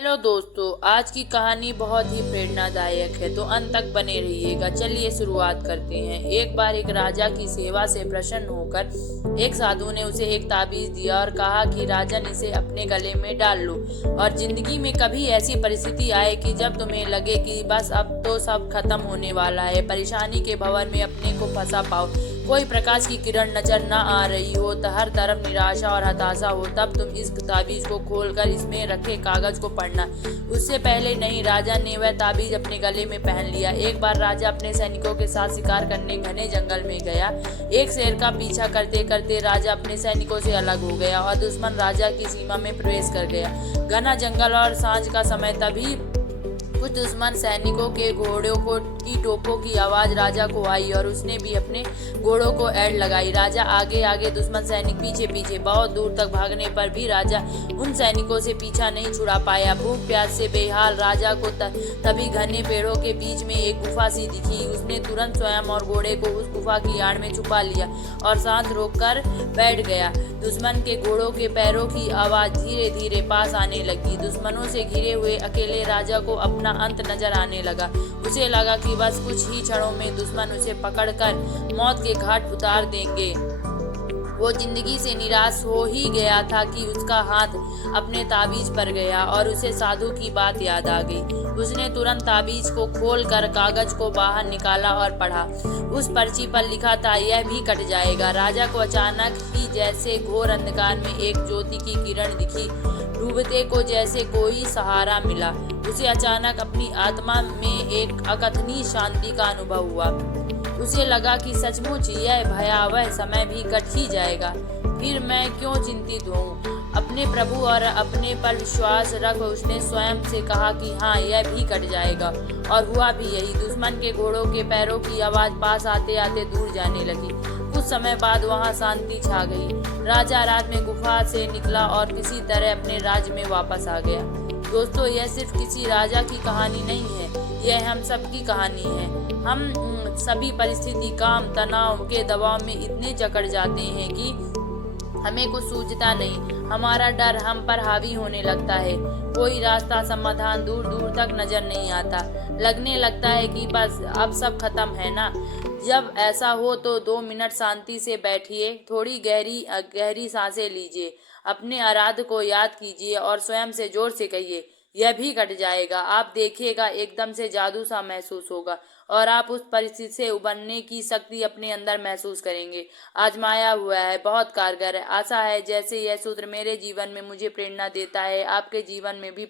Hello दोस्तों, आज की कहानी बहुत ही प्रेरणादायक है, तो अंत तक बने रहिएगा। चलिए शुरुआत करते हैं। एक बार एक राजा की सेवा से प्रसन्न होकर एक साधु ने उसे एक ताबीज दिया और कहा कि राजन, इसे अपने गले में डाल लो और जिंदगी में कभी ऐसी परिस्थिति आए कि जब तुम्हें लगे कि बस अब तो सब खत्म होने वाला है, परेशानी के भंवर में अपने को फंसा पाओ, कोई प्रकाश की किरण नजर न आ रही हो, तो हर तरफ निराशा और हताशा हो, तब तुम इस ताबीज को खोलकर इसमें रखे कागज को पढ़ना। उससे पहले नहीं, राजा ने वह ताबीज अपने गले में पहन लिया। एक बार राजा अपने सैनिकों के साथ शिकार करने घने जंगल में गया। एक शेर का पीछा करते करते राजा अपने सैनिकों से अलग हो गया और दुश्मन राजा की सीमा में प्रवेश कर गया। घना जंगल और सांझ का समय, तभी कुछ दुश्मन सैनिकों के घोड़ों की टोपों की आवाज राजा को आई और उसने भी अपने घोड़ों को ऐड लगाई। राजा आगे आगे, दुश्मन सैनिक पीछे पीछे। बहुत दूर तक भागने पर भी राजा उन सैनिकों से पीछा नहीं छुड़ा पाया। भूख प्यास से बेहाल राजा को तभी घने पेड़ों के बीच में एक गुफा सी दिखी। उसने तुरंत स्वयं और घोड़े को उस गुफा की आड़ में छुपा लिया और सांस रोककर बैठ गया। दुश्मन के घोड़ों के पैरों की आवाज धीरे धीरे पास आने लगी। दुश्मनों से घिरे हुए अकेले राजा को अपना अंत नजर आने लगा। उसे लगा कि बस कुछ ही क्षणों में दुश्मन उसे पकड़कर मौत के घाट उतार देंगे। वो जिंदगी से निराश हो ही गया था कि उसका हाथ अपने ताबीज पर गया और उसे साधु की बात याद आ गई। उसने तुरंत ताबीज को खोलकर कागज को बाहर निकाला और पढ़ा। उस पर्ची पर लिखा था, यह भी कट जाएगा। राजा को अचानक ही जैसे घोर अंधकार में एक ज्योति की किरण दिखी। डूबते को जैसे कोई सहारा मिला। उसे अचानक अपनी आत्मा में एक अकथनीय शांति का अनुभव हुआ। उसे लगा कि सचमुच यह भयावह समय भी कट ही जाएगा। फिर मैं क्यों चिंतित हूँ? अपने प्रभु और अपने पर विश्वास रख उसने स्वयं से कहा कि हाँ, यह भी कट जाएगा। और हुआ भी यही। दुश्मन के घोड़ों के पैरों की आवाज पास आते आते दूर जाने लगी। कुछ समय बाद वहाँ शांति छा गई। राजा रात में गुफा से निकला और किसी तरह अपने राज्य में वापस आ गया। दोस्तों, यह सिर्फ किसी राजा की कहानी नहीं है, यह हम सब की कहानी है। हम सभी परिस्थिति, काम, तनाव के दबाव में इतने जकड़ जाते हैं कि हमें कुछ सूझता नहीं। हमारा डर हम पर हावी होने लगता है। कोई रास्ता, समाधान दूर दूर तक नजर नहीं आता। लगने लगता है कि बस अब सब खत्म है ना। जब ऐसा हो तो 2 मिनट शांति से बैठिए, थोड़ी गहरी गहरी सांसें लीजिए, अपने आराध्य को याद कीजिए और स्वयं से जोर से कहिए, यह भी कट जाएगा। आप देखिएगा, एकदम से जादू सा महसूस होगा और आप उस परिस्थिति से उबरने की शक्ति अपने अंदर महसूस करेंगे। आजमाया हुआ है, बहुत कारगर है। आशा है जैसे यह सूत्र मेरे जीवन में मुझे प्रेरणा देता है, आपके जीवन में भी